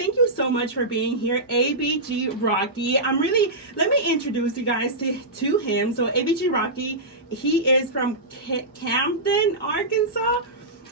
thank you so much for being here, ABG Rocky. Let me introduce you guys to him. So ABG Rocky, he is from Camden, Arkansas,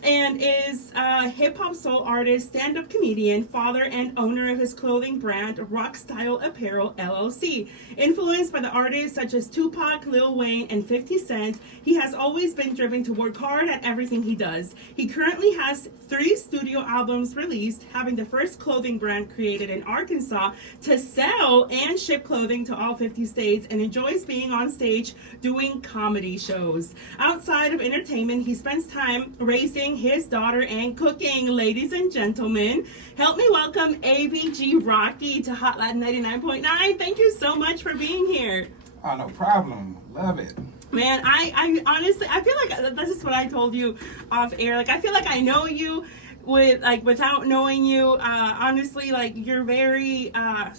and is a hip-hop soul artist, stand-up comedian, father, and owner of his clothing brand, Rockystyle Apparel, LLC. Influenced by the artists such as Tupac, Lil Wayne, and 50 Cent, he has always been driven to work hard at everything he does. He currently has 3 studio albums released, having the first clothing brand created in Arkansas to sell and ship clothing to all 50 states, and enjoys being on stage doing comedy shows. Outside of entertainment, he spends time raising his daughter and cooking. Ladies and gentlemen, help me welcome ABG Rocky to Hot Latin 99.9. Thank you so much for being here. Oh, no problem. Love it. Man, I honestly, I feel like this is what I told you off air. Like, I feel like I know you without knowing you. Honestly, like, you're very,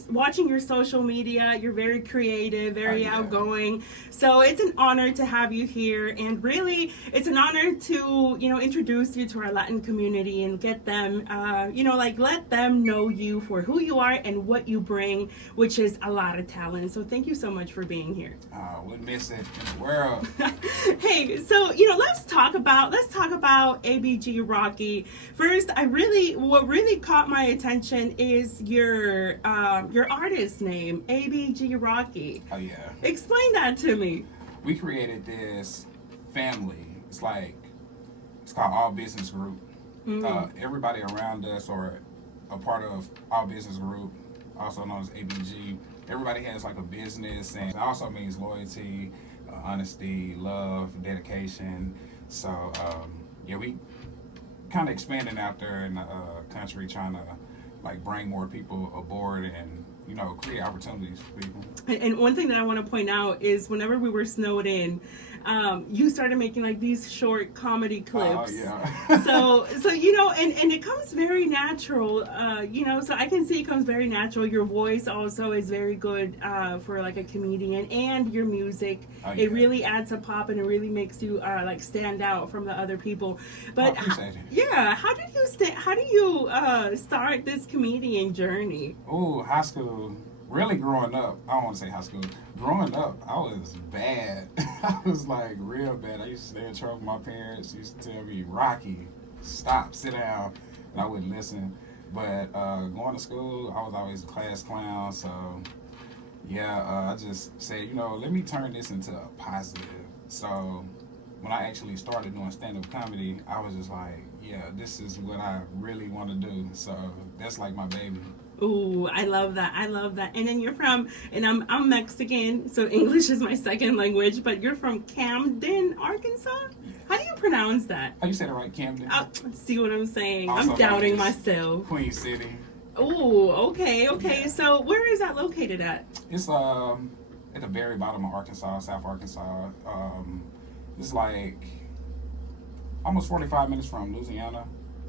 watching your social media, you're very creative, very outgoing. So it's an honor to have you here. And really, it's an honor to, introduce you to our Latin community and get them, let them know you for who you are and what you bring, which is a lot of talent. So thank you so much for being here. Wouldn't miss it in the world. Hey, so, let's talk about ABG Rocky. First, what really caught my attention is your artist name, ABG Rocky. Oh yeah. Explain that to me. We created this family. It's called All Business Group. Everybody around us or a part of All Business Group, also known as ABG. Everybody has like a business, and it also means loyalty, honesty, love, dedication. So we kind of expanding out there in the country, trying to like bring more people aboard and create opportunities for people. And one thing that I want to point out is whenever we were snowed in, you started making like these short comedy clips. Oh yeah. so and it comes very natural. So I can see it comes very natural. Your voice also is very good for like a comedian, and your music. Oh, yeah. It really adds a pop, and it really makes you like stand out from the other people. But I appreciate it. Yeah, how did you start this comedian journey? Oh, high school. Really growing up, I don't want to say high school. Growing up, I was bad. I was like real bad. I used to stay in trouble. My parents used to tell me, Rocky, stop, sit down, and I wouldn't listen. But going to school, I was always a class clown. So I just said, let me turn this into a positive. So when I actually started doing stand-up comedy, I was just like, yeah, this is what I really want to do. So that's like my baby. Ooh, I love that. And then you're from, and I'm Mexican, so English is my second language, but you're from Camden, Arkansas? Yes. How do you pronounce that? Oh, you said it right, Camden? See what I'm saying? Also I'm doubting myself. Queen City. Ooh, okay. Yeah. So where is that located at? It's at the very bottom of Arkansas, South Arkansas. It's like almost 45 minutes from Louisiana.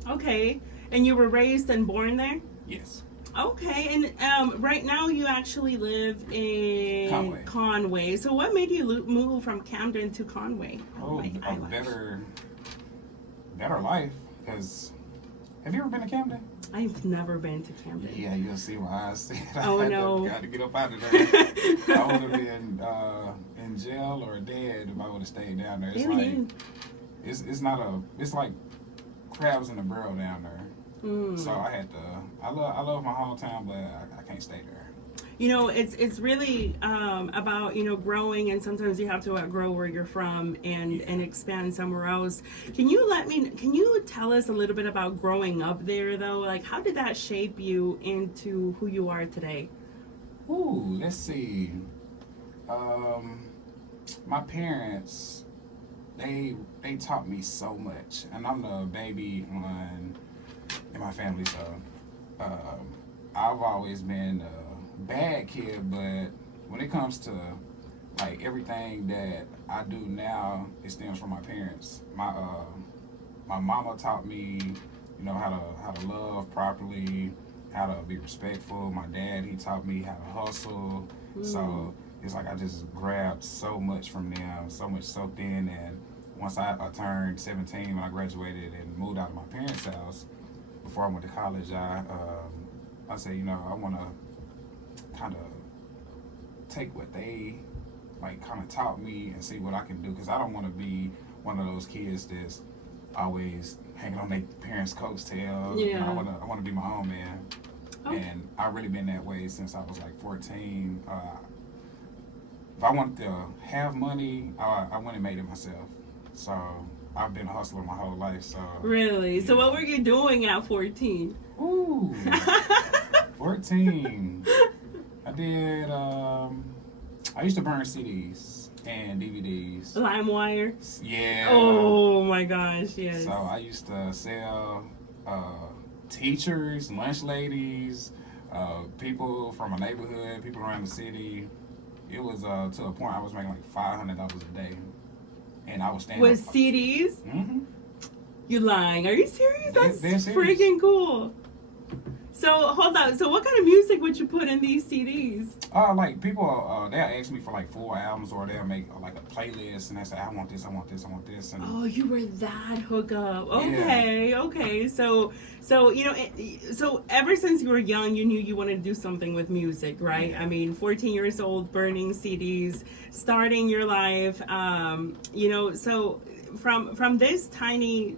Okay. And you were raised and born there? Yes. Okay, and right now you actually live in Conway. So what made you move from Camden to Conway? A better life. Because have you ever been to Camden? I've never been to Camden. Yeah, you'll see why I said Oh no! Got to get up out of there. I would have been in jail or dead if I would have stayed down there. It's like crabs in a barrel down there. So I love my hometown, but I can't stay there. It's really about growing, and sometimes you have to outgrow where you're from and expand somewhere else. Can you tell us a little bit about growing up there though? Like, how did that shape you into who you are today? Ooh, let's see. My parents, they taught me so much, and I'm the baby in my family, so I've always been a bad kid, but when it comes to like everything that I do now, it stems from my parents. My mama taught me, how to love properly, how to be respectful. My dad, he taught me how to hustle. So it's like I just grabbed so much from them, so much soaked in. And once I turned 17, when I graduated and moved out of my parents' house, before I went to college, I said, I want to kind of take what they like kind of taught me and see what I can do, because I don't want to be one of those kids that's always hanging on their parents' coattails. Yeah. I want to be my own man. Okay. And I've really been that way since I was like 14. If I wanted to have money, I went and made it myself. So I've been a hustler my whole life. So Really? Yeah. So what were you doing at 14? Ooh, 14. I did. I used to burn CDs and DVDs. LimeWire? Yeah. Oh my gosh, yes. So I used to sell teachers, lunch ladies, people from my neighborhood, people around the city. It was to a point I was making like $500 a day, and I was standing. With CDs? Mm-hmm. You lying? Are you serious? That's They're serious. freaking cool. So hold on. So what kind of music would you put in these CDs? Like people, they'll ask me for like full albums, or they'll make like a playlist, and they say, I want this, I want this, I want this. And Oh, you were that hookup. Okay, okay. So so ever since you were young, you knew you wanted to do something with music, right? Yeah. I mean, 14 years old, burning CDs, starting your life. So from this tiny,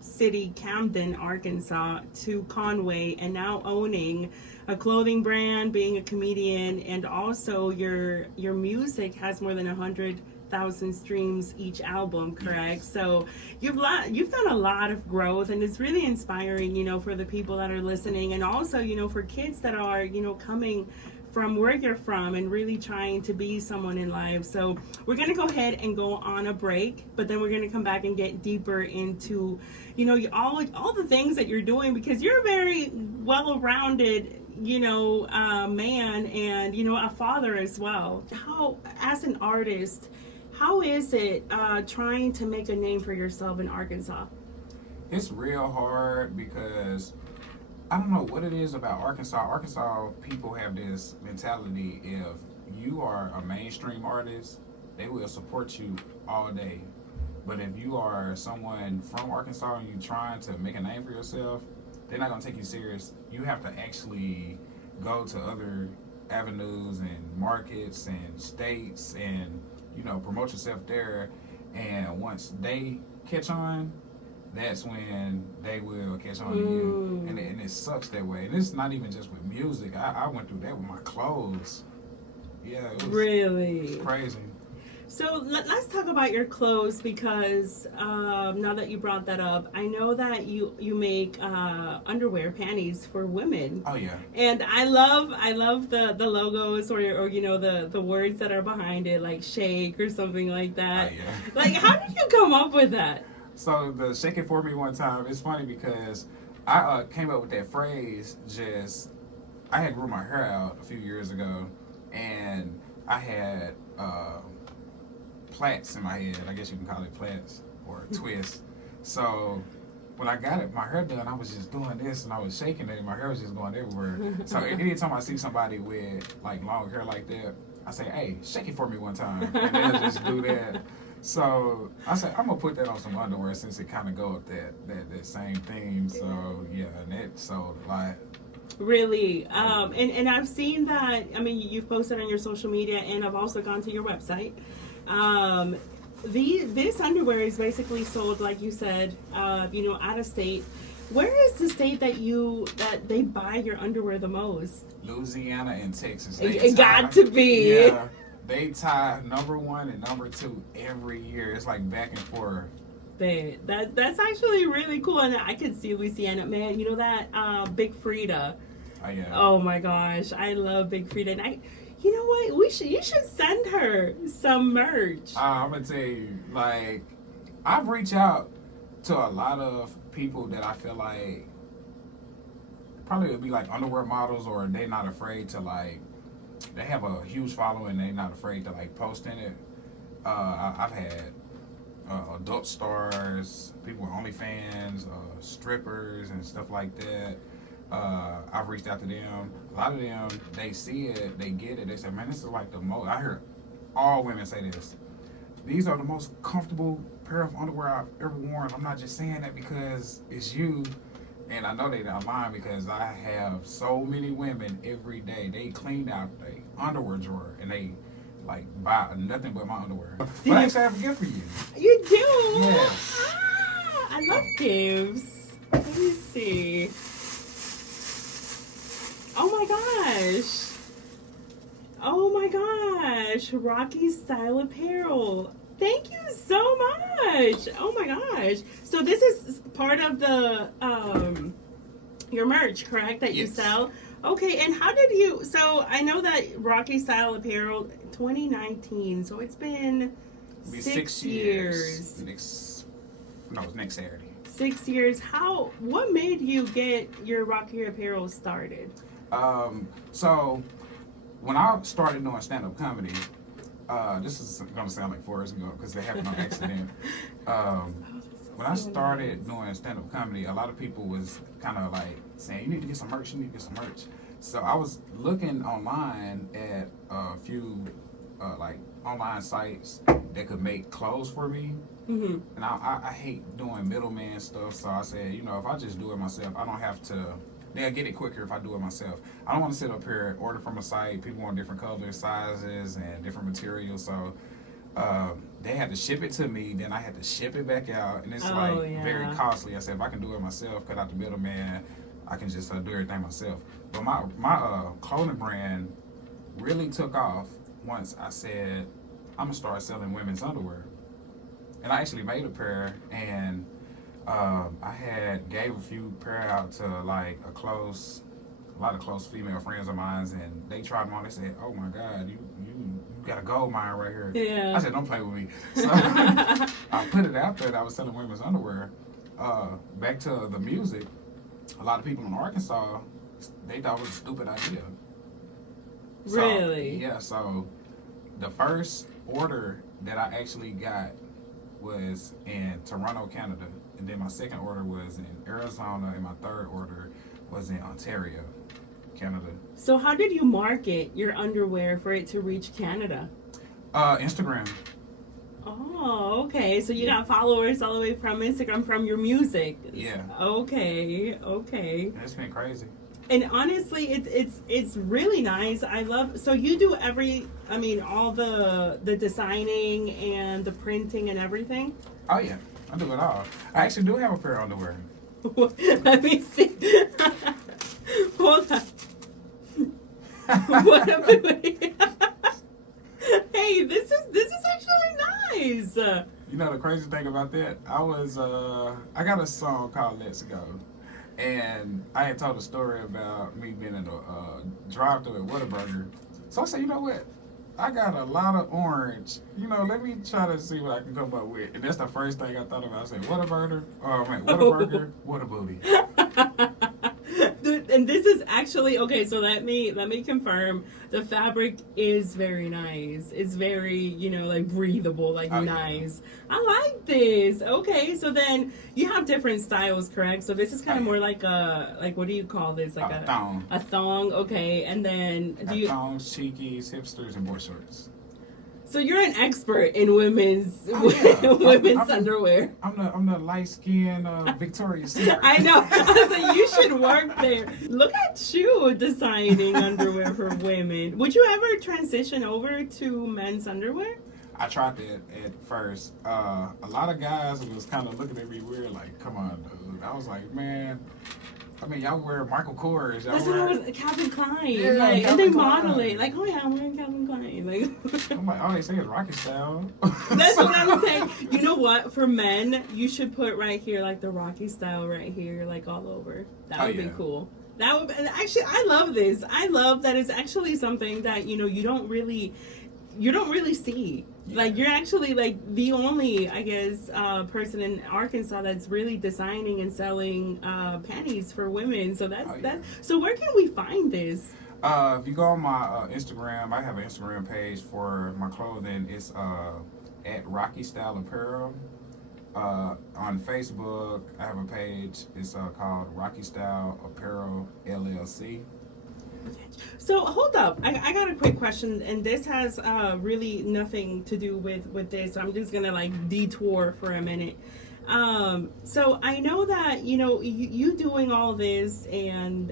city, Camden, Arkansas, to Conway, and now owning a clothing brand, being a comedian, and also your music has more than 100,000 streams each album, correct? Yes. So you've done a lot of growth, and it's really inspiring, for the people that are listening, and also, for kids that are, coming from where you're from and really trying to be someone in life. So we're going to go ahead and go on a break, but then we're going to come back and get deeper into, all the things that you're doing, because you're a very well-rounded, man, and, a father as well. How, as an artist, how is it trying to make a name for yourself in Arkansas? It's real hard because I don't know what it is about Arkansas. Arkansas people have this mentality: if you are a mainstream artist, they will support you all day. But if you are someone from Arkansas and you're trying to make a name for yourself, they're not gonna take you serious. You have to actually go to other avenues and markets and states and promote yourself there. And once they catch on, that's when they will catch on to you. And it sucks that way. And it's not even just with music. I went through that with my clothes. Yeah, it was Really crazy. So let's talk about your clothes, because now that you brought that up, I know that you make underwear, panties for women. Oh yeah. And I love the logos or the words that are behind it, like shake or something like that. Oh yeah. Like, how did you come up with that? So the shake it for me one time, it's funny because I came up with that phrase I had grew my hair out a few years ago, and I had plaits in my head. I guess you can call it plaits or twists. So when I got my hair done, I was just doing this and I was shaking it and my hair was just going everywhere. So anytime I see somebody with like long hair like that, I say, hey, shake it for me one time. And they'll just do that. So I said, I'm gonna put that on some underwear since it kind of go with that same theme. So yeah, and that sold a lot. Really, and I've seen that. I mean, you've posted on your social media, and I've also gone to your website. This underwear is basically sold, like you said, out of state. Where is the state that they buy your underwear the most? Louisiana and Texas. It got to be. Yeah. They tie number 1 and number 2 every year. It's like back and forth. That's actually really cool, and I could see Louisiana, man. You know that Big Frida. Oh yeah. Oh my gosh, I love Big Frida, and you know what? You should send her some merch. I'm gonna tell you, like, I've reached out to a lot of people that I feel like probably would be like underwear models, or they're not afraid to like. They have a huge following. They're not afraid to like post in it. I've had adult stars, people with OnlyFans, strippers, and stuff like that. I've reached out to them. A lot of them, they see it, they get it. They say, "Man, this is like the most." I hear all women say this. These are the most comfortable pair of underwear I've ever worn. I'm not just saying that because it's you. And I know they don't mind because I have so many women every day. They clean out their underwear drawer and they like buy nothing but my underwear. But I actually have a gift for you. You do? Yes. Ah, I love gifts. Let me see. Oh my gosh. Oh my gosh. Rockystyle Apparel. Thank you so much. Oh my gosh. So this is part of the your merch, correct? That you Yes. sell? Okay, and how did you, so I know that Rockystyle Apparel 2019, so it's been It'll be 6 years. It's next Saturday. 6 years. What made you get your Rocky Apparel started? So when I started doing stand-up comedy, this is gonna sound like 4 years ago because it happened on accident. When I started doing stand-up comedy, a lot of people was kind of like saying, you need to get some merch, you need to get some merch. So I was looking online at a few like online sites that could make clothes for me. Mm-hmm. And I hate doing middleman stuff, so I said, if I just do it myself, I don't have to. They'll get it quicker if I do it myself. I don't want to sit up here and order from a site. People want different colors, sizes, and different materials. So they had to ship it to me. Then I had to ship it back out, and it's very costly. I said, if I can do it myself, cut out the middleman, I can just do everything myself. But my clothing brand really took off once I said, I'm gonna start selling women's underwear. And I actually made a pair, and I gave a few pair out to like a lot of close female friends of mine, and they tried them on. They said, "Oh my God, you got a gold mine right here." Yeah. I said, "Don't play with me." So I put it out there that I was selling women's underwear. Back to the music, a lot of people in Arkansas, they thought it was a stupid idea. So, Really? Yeah. So the first order that I actually got was in Toronto, Canada. And then my second order was in Arizona, and my third order was in Ontario, Canada. So how did you market your underwear for it to reach Canada? Instagram. Oh, okay. So you got followers all the way from Instagram from your music. Yeah. Okay. It's been crazy. And honestly, it's really nice. I love. So you do all the designing and the printing and everything. Oh yeah, I do it all. I actually do have a pair of underwear. Let me see. Hold on. What am I doing? Hey, this is actually nice. You know the crazy thing about that? I got a song called Let's Go. And I had told a story about me being in a drive-thru at Whataburger. So I said, you know what? I got a lot of orange. Let me try to see what I can come up with. And that's the first thing I thought about. I said, Whataburger? Whataburger? What a booty. Dude, and this is actually okay. So let me confirm. The fabric is very nice. It's very like breathable, like nice. Yeah. I like this. Okay, so then you have different styles, correct? So this is kind of more like what do you call this? Like a thong. A thong. Okay, and then thongs, cheekies, hipsters, and boy shorts. So you're an expert in women's underwear. I'm the light skinned Victoria's Secret. I know. So you should work there. Look at you designing underwear for women. Would you ever transition over to men's underwear? I tried that at first. A lot of guys was kind of looking at me weird, like, "Come on, dude." I was like, "Man." Y'all wear Michael Kors. That's what I was, Calvin Klein. Yeah, like, Calvin and they Klein. model it. Like, oh yeah, I'm wearing Calvin Klein. Like, I'm like, all they say is Rockystyle. That's what I'm saying. You know what? For men, you should put right here, like the Rockystyle right here, like all over. That would be cool. That would actually, I love this. I love that it's actually something that you don't really see. Yeah. Like you're actually like the only, I guess, person in Arkansas that's really designing and selling panties for women. So that's. So where can we find this? If you go on my Instagram, I have an Instagram page for my clothing. It's at Rockystyle Apparel. On Facebook, I have a page. It's called Rockystyle Apparel LLC. So hold up, I got a quick question, and this has really nothing to do with this. So I'm just gonna like detour for a minute. So I know that you doing all this, and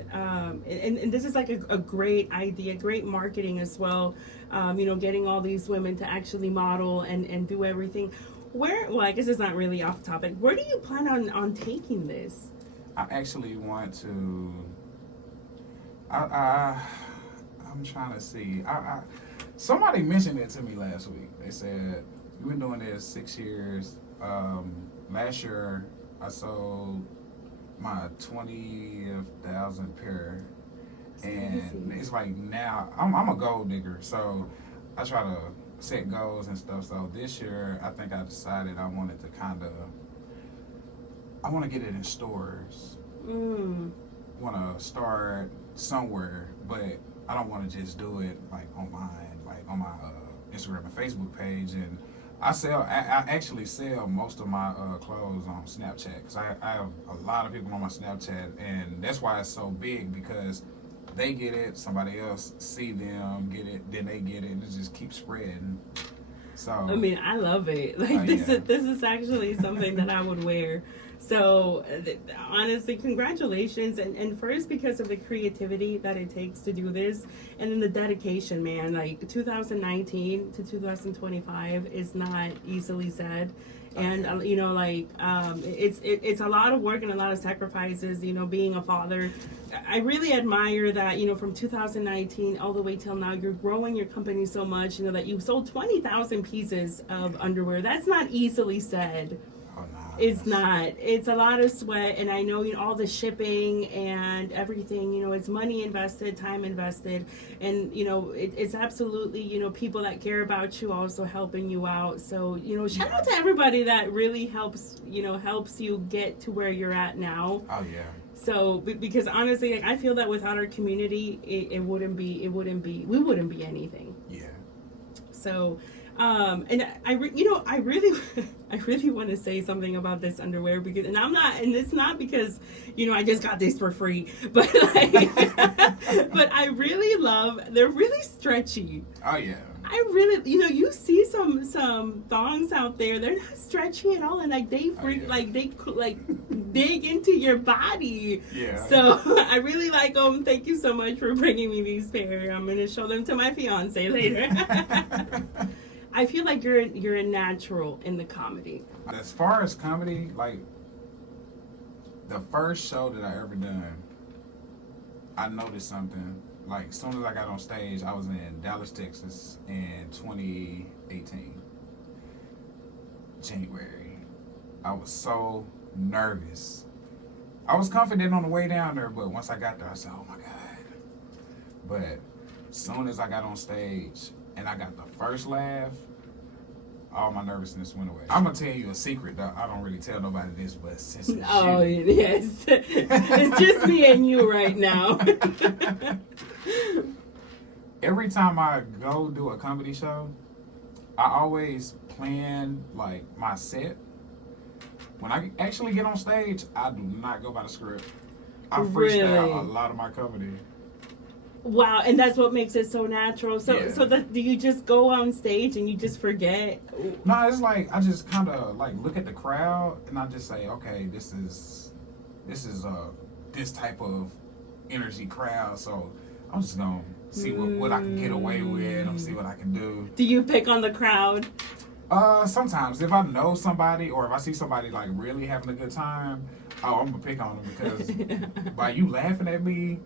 this is like a great idea, great marketing as well. Getting all these women to actually model and do everything. Well, I guess it's not really off topic. Where do you plan on taking this? I actually want to. I'm trying to see. Somebody mentioned it to me last week. They said you've been doing this 6 years. Last year I sold my 20,000 pair, and it's like now I'm a gold digger, so I try to set goals and stuff. So this year I think I decided I wanted to I want to get it in stores. Want to start somewhere, but I don't want to just do it like online, like on my Instagram and Facebook page. And I actually sell most of my clothes on Snapchat, because I have a lot of people on my Snapchat, and that's why it's so big, because they get it, somebody else see them get it, then they get it, and it just keeps spreading. So I mean, I love it. Like this is actually something that I would wear. So honestly, congratulations, and first because of the creativity that it takes to do this, and then the dedication, man. Like 2019 to 2025 is not easily said, and it's a lot of work and a lot of sacrifices. Being a father, I really admire that. From 2019 all the way till now, you're growing your company so much. That you sold 20,000 pieces of underwear. That's not easily said. It's not. It's a lot of sweat, and I know all the shipping and everything. It's money invested, time invested, and it's absolutely people that care about you also helping you out. So shout out to everybody that really helps you get to where you're at now. Oh yeah. So because honestly, I feel that without our community, we wouldn't be anything. Yeah. So. And I really want to say something about this underwear, because, and it's not because, I just got this for free, but but I really love, they're really stretchy. Oh yeah. I really, you see some thongs out there, they're not stretchy at all, and they dig into your body. Yeah. So I really like them. Thank you so much for bringing me these pair. I'm gonna show them to my fiance later. I feel like you're a natural in the comedy. As far as comedy, like the first show that I ever done, I noticed something. Like as soon as I got on stage, I was in Dallas, Texas in 2018, January. I was so nervous. I was confident on the way down there, but once I got there, I said, "Oh my God!" But as soon as I got on stage and I got the first laugh, all my nervousness went away. I'm gonna tell you a secret though. I don't really tell nobody this, but since it's yes, it's just me and you right now. Every time I go do a comedy show, I always plan like my set. When I actually get on stage, I do not go by the script. I freestyle a lot of my comedy. Wow, and that's what makes it so natural. So, Yeah. Do you just go on stage and you just forget? No, it's like I just kind of like look at the crowd and I just say, okay, this is this type of energy crowd. So I'm just gonna see what I can get away with. I'm see what I can do. Do you pick on the crowd? Sometimes if I know somebody or if I see somebody like really having a good time, I'm gonna pick on them because by you laughing at me,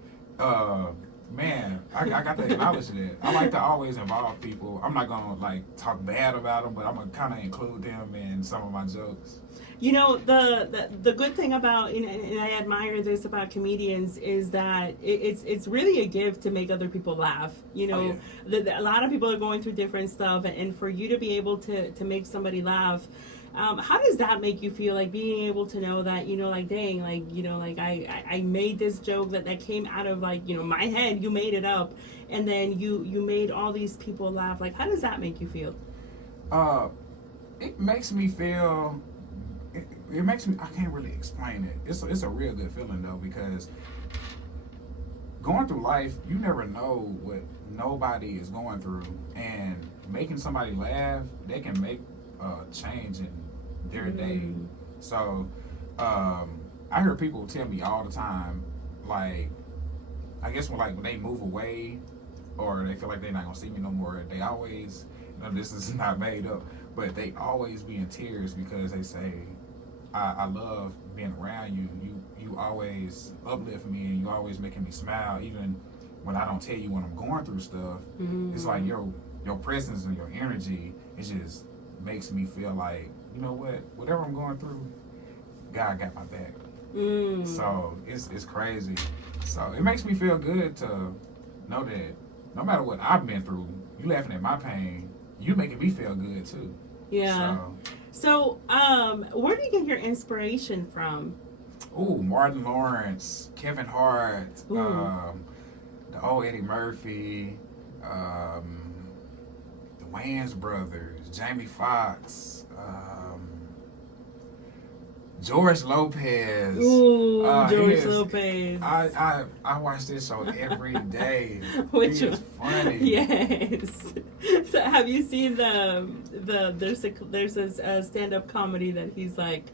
man, I got to acknowledge that. I like to always involve people. I'm not gonna like talk bad about them, but I'm gonna kind of include them in some of my jokes. The good thing about, and I admire this about comedians, is that it's really a gift to make other people laugh. A lot of people are going through different stuff, and for you to be able to make somebody laugh, how does that make you feel? Like being able to know that, dang, I made this joke that came out of my head, you made it up, and then you made all these people laugh. Like, how does that make you feel? It makes me feel. It makes me. I can't really explain it. It's a real good feeling though, because going through life, you never know what nobody is going through, and making somebody laugh, they can make a change in their day. So, I hear people tell me all the time, like, I guess when they move away, or they feel like they're not gonna see me no more, they always, this is not made up, but they always be in tears because they say, I love being around you. You always uplift me, and you always making me smile, even when I don't tell you when I'm going through stuff. It's like your presence and your energy, it just makes me feel like, you know what, whatever I'm going through, God got my back. So it's crazy. So it makes me feel good to know that no matter what I've been through, you laughing at my pain, you making me feel good too. Yeah. So where do you get your inspiration from? Ooh, Martin Lawrence, Kevin Hart, the old Eddie Murphy, the Wayans brothers, Jamie Foxx, George Lopez. Ooh, George Lopez. I watch this show every day. Which is funny. Yes. So have you seen there's a stand-up comedy that he's like,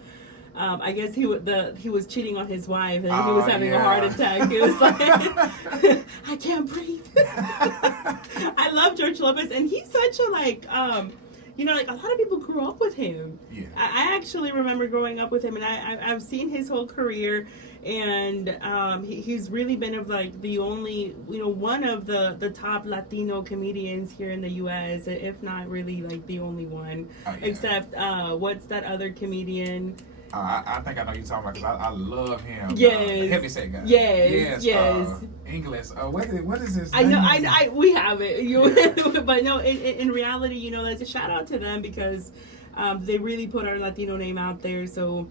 I guess he was cheating on his wife and he was having a heart attack. It was like, I can't breathe. I love George Lopez, and he's such a like a lot of people grew up with him. Yeah. I actually remember growing up with him, and I've seen his whole career, and he's really been of like the only, one of the top Latino comedians here in the U.S., if not really like the only one. Oh, yeah. Except, what's that other comedian? I think I know you're talking about, because I love him. Yes. Heavy set guy. Yes. English. What is his I name? know. We have it. But no, in reality, it's a shout out to them because they really put our Latino name out there. So,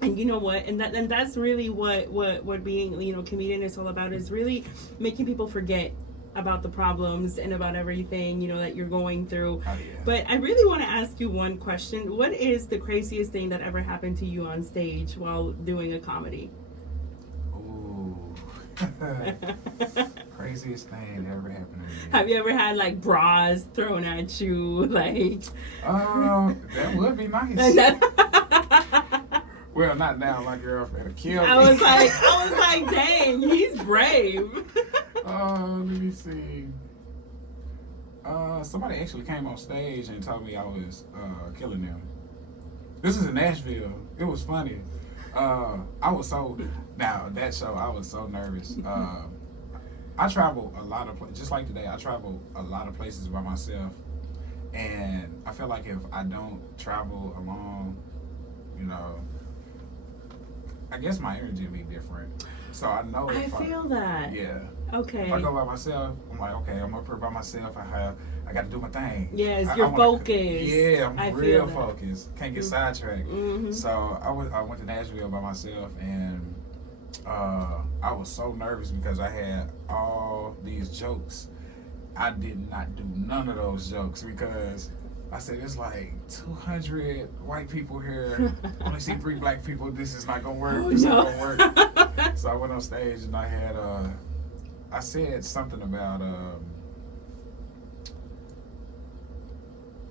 and you know what? And that's really what being comedian is all about, is really making people forget about the problems and about everything that you're going through. Oh, yeah. But I really want to ask you one question. What is the craziest thing that ever happened to you on stage while doing a comedy? Ooh. Craziest thing that ever happened to me. Have you ever had like bras thrown at you? Like, that would be nice. Well, not now. My girlfriend killed me. I was like, dang, he's brave. Let me see. Somebody actually came on stage and told me I was killing them. This is in Nashville. It was funny. That show, I was so nervous. I travel a lot of places. Just like today, I travel a lot of places by myself. And I feel like if I don't travel alone, I guess my energy will be different. So I know I feel that. Yeah. Okay. If I go by myself, I'm like, okay, I'm up here by myself. I got to do my thing. Yes, you're focused. Yeah, I'm real focused. Can't get sidetracked. Mm-hmm. So I went to Nashville by myself, and I was so nervous because I had all these jokes. I did not do none of those jokes because I said, it's like 200 white people here. Only see 3 black people. This is not gonna work. This is not gonna work. So I went on stage and I had I said something about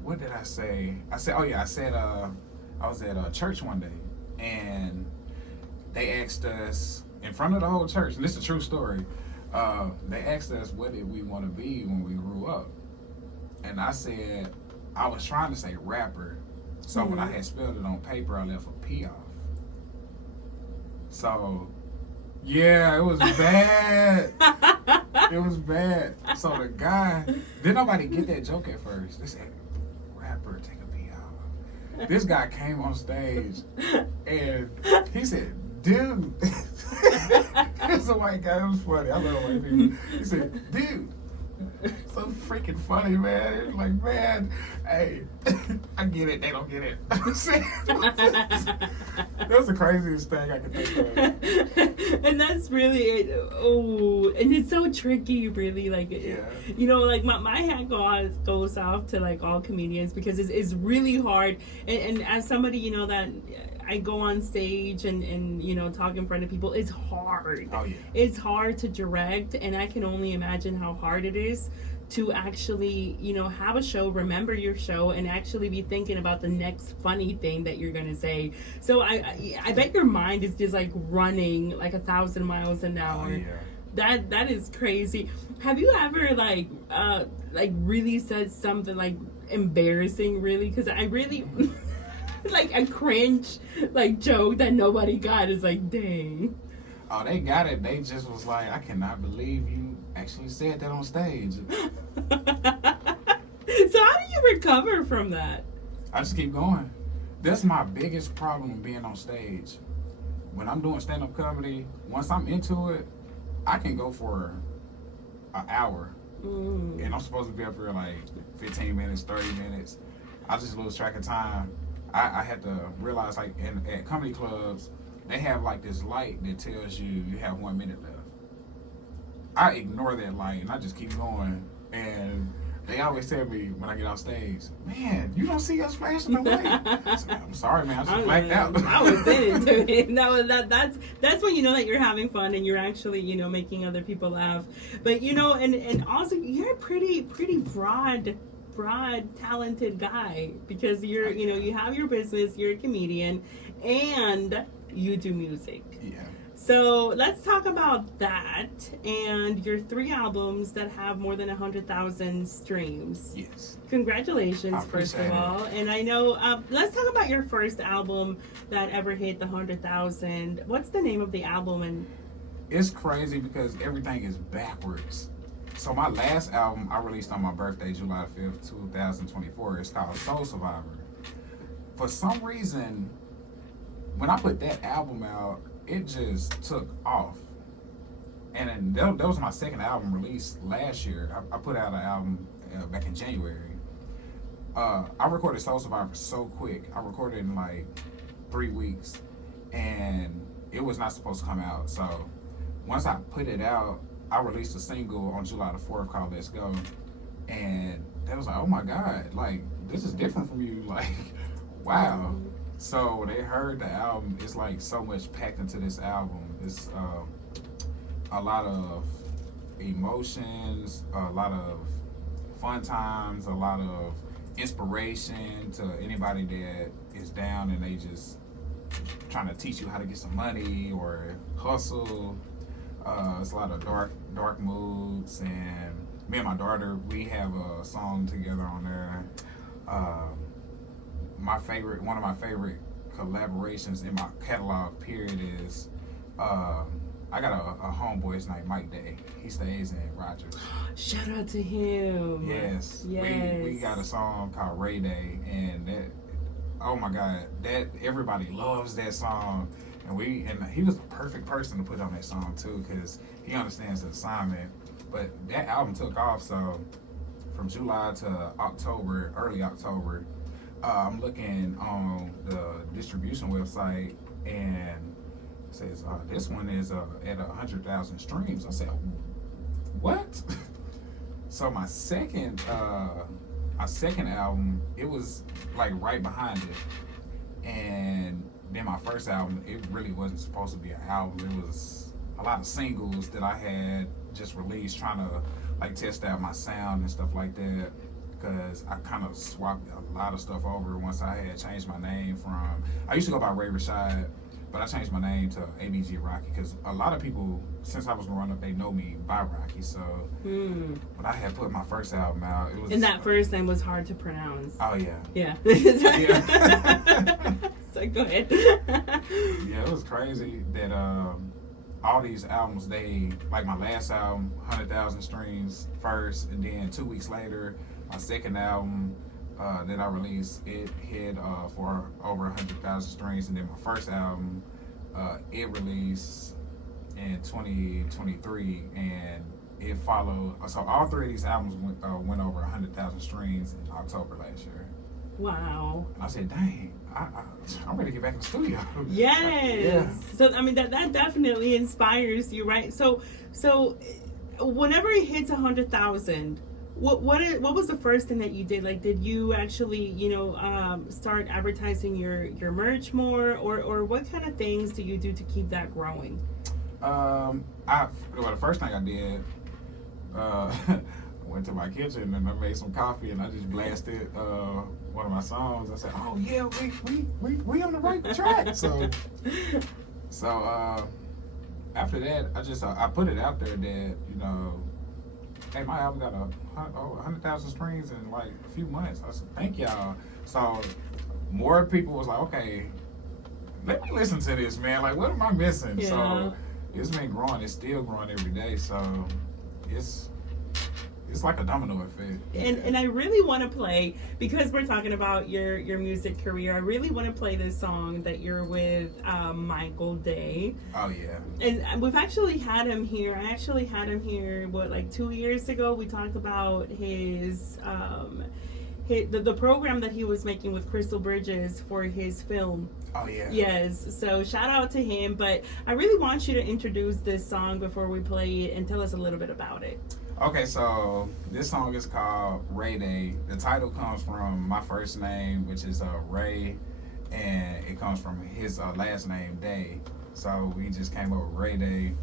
what did I say? I said I was at a church one day, and they asked us in front of the whole church, and this is a true story. They asked us what did we want to be when we grew up, and I said I was trying to say rapper. So when I had spelled it on paper, I left a P off. So yeah, it was bad. It was bad. So the guy, didn't nobody get that joke at first. They said, rapper, take a P off. This guy came on stage and he said, dude. It's a white guy. It was funny. I love white people. He said, dude. So freaking funny, man. It was like, man, hey, I get it. They don't get it. That was the craziest thing I could think of. And that's really it. Oh, and it's so tricky, really. Like, yeah. Like my hat goes off to like all comedians because it's really hard. And as somebody, that I go on stage and you know, talk in front of people, it's hard. Oh yeah. It's hard to direct, and I can only imagine how hard it is to actually, you know, have a show, remember your show, and actually be thinking about the next funny thing that you're gonna say. So I bet your mind is just like running like 1,000 miles an hour. Oh yeah. That is crazy. Have you ever like really said something like embarrassing, really? Because I really like a cringe like joke that nobody got is like, dang. Oh, they got it. They just was like, I cannot believe you actually said that on stage. So how do you recover from that? I just keep going. That's my biggest problem being on stage. When I'm doing stand-up comedy, once I'm into it, I can go for an hour. And I'm supposed to be up here like 15 minutes, 30 minutes. I just lose track of time. I had to realize, like, at comedy clubs, they have like this light that tells you have 1 minute left. I ignore that light and I just keep going. And they always tell me when I get off stage, man, you don't see us flashing the light. I'm sorry, man, I just blacked out. I was into it. That's when you know that you're having fun and you're actually, you know, making other people laugh. But you know, and also you're a pretty broad talented guy, because you're, you know, you have your business, you're a comedian, and you do music. Yeah. So let's talk about that and your 3 albums that have more than 100,000 streams. Yes. Congratulations, first of all. And I know, let's talk about your first album that ever hit the 100,000. What's the name of the album? And it's crazy because everything is backwards. So my last album I released on my birthday, July 5th, 2024. It's called Soul Survivor. For some reason, when I put that album out, it just took off. And then that was my second album released last year. I put out an album back in January. I recorded Soul Survivor so quick. I recorded in like 3 weeks, and it was not supposed to come out. So once I put it out, I released a single on July the 4th called Let's Go. And they was like, oh my God, like, this is different from you. Like, wow. So when they heard the album, it's like so much packed into this album. It's a lot of emotions, a lot of fun times, a lot of inspiration to anybody that is down and they just trying to teach you how to get some money or hustle. It's a lot of dark moods, and me and my daughter, we have a song together on there. One of my favorite collaborations in my catalog period is I got a homeboy. His name Mike Day. He stays in Rogers. Shout out to him. Yes. Yes. We got a song called Ray Day, and that, oh my God, that everybody loves that song. And he was the perfect person to put on that song too, because he understands the assignment. But that album took off, so from July to October, early October, I'm looking on the distribution website, and it says this one is at 100,000 streams. I said, what? So my second album, it was like right behind it, and then my first album, it really wasn't supposed to be an album. It was a lot of singles that I had just released, trying to like test out my sound and stuff like that, because I kind of swapped a lot of stuff over once I had changed my name from, I used to go by Ray Rashad, but I changed my name to ABG Rocky, because a lot of people, since I was growing up, they know me by Rocky. So when I had put my first album out, it was, and that first name was hard to pronounce. Oh yeah. Yeah. Yeah. So go ahead. Yeah, it was crazy that all these albums, they, like my last album, 100,000 streams first, and then 2 weeks later, my second album that I released, it hit for over 100,000 streams, and then my first album, it released in 2023, and it followed. So all 3 of these albums went over 100,000 streams in October last year. Wow. And I said, dang, I'm ready to get back in the studio. Yes. Yeah. So I mean that definitely inspires you, right? So whenever it hits 100,000, what was the first thing that you did? Like, did you actually, start advertising your merch more, or what kind of things do you do to keep that growing? The first thing I did, went to my kitchen and I made some coffee and I just blasted one of my songs. I said, "Oh yeah, we on the right track." So after that, I put it out there that hey, my album got 100,000 streams in like a few months. I said, "Thank y'all." So more people was like, "Okay, let me listen to this, man. Like, what am I missing?" Yeah. So it's been growing. It's still growing every day. So it's like a domino effect. And I really want to play, because we're talking about your music career, I really want to play this song that you're with Michael Day. Oh yeah. And we've actually had him here. I actually had him here, like 2 years ago. We talked about his the program that he was making with Crystal Bridges for his film. Oh yeah. Yes. So shout out to him. But I really want you to introduce this song before we play it and tell us a little bit about it. Okay, so this song is called Ray Day. The title comes from my first name, which is Ray, and it comes from his last name, Day. So we just came up with Ray Day.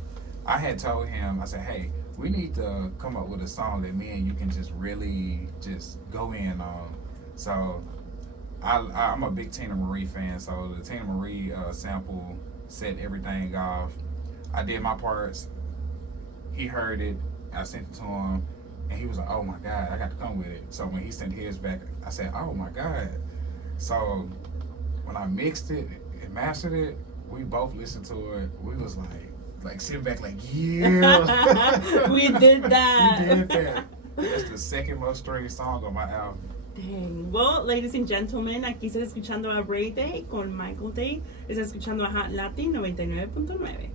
I had told him, I said, "Hey, we need to come up with a song that me and you can just really just go in on." So I'm a big Tina Marie fan, so the Tina Marie sample set everything off. I did my parts. He heard it. I sent it to him, and he was like, "Oh my God, I got to come with it." So when he sent his back, I said, "Oh my God." So when I mixed it and mastered it, we both listened to it. We was like sitting back like, yeah. We did that. We did that. That's the second most streamed song on my album. Dang. Well, ladies and gentlemen, aquí estás escuchando a Ray Day con Michael Day. Estás escuchando a Hot Latin 99.9.